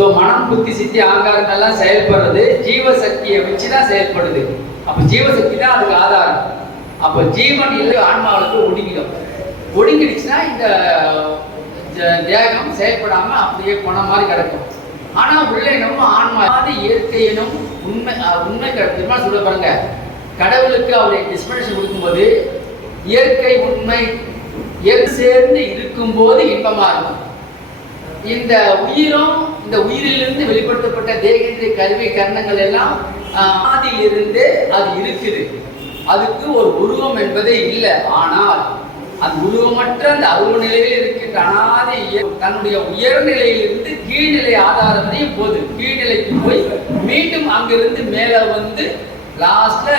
So மனம் புத்தி சித்தி ஆங்காரங்கள்லாம் செயல்படுறது ஜீவசக்தியை வச்சுதான் செயல்படுது. அப்ப ஜீவசக்தி தான் அதுக்கு ஆதாரம். அப்ப ஜீவன் இல்லை ஆன்மாவுக்கு ஒடுங்கிடும். ஒடுங்கிடுச்சுன்னா இந்த தேகம் செயல்படாம அப்படியே போன மாதிரி கிடக்கும். ஆனா உள்ளே நம்ம ஆன்மா இயற்கையினும் உண்மை பெருமா சொல்ல பாருங்க, கடவுளுக்கு அவருடைய டிஸ்பிளேஷன் கொடுக்கும்போது இயற்கை உண்மை சேர்ந்து இருக்கும்போது இன்பமா இருக்கும். இந்த உயிரும் இந்த உயிரிலிருந்து வெளிப்படுத்தப்பட்ட தேகேந்திரிய கருவி கர்ணங்கள் எல்லாம் ஆதியிலிருந்து அது இருக்குது. அதுக்கு ஒரு உருவம் என்பதே இல்லை. ஆனால் அது உருவமற்ற அந்த அருவ நிலையில் இருக்கின்ற அனாதி தன்னுடைய உயர்நிலையிலிருந்து கீழ்நிலை ஆதாரம் வரையும் போது கீழ்நிலைக்கு போய் மீண்டும் அங்கிருந்து மேல வந்து லாஸ்ட்ல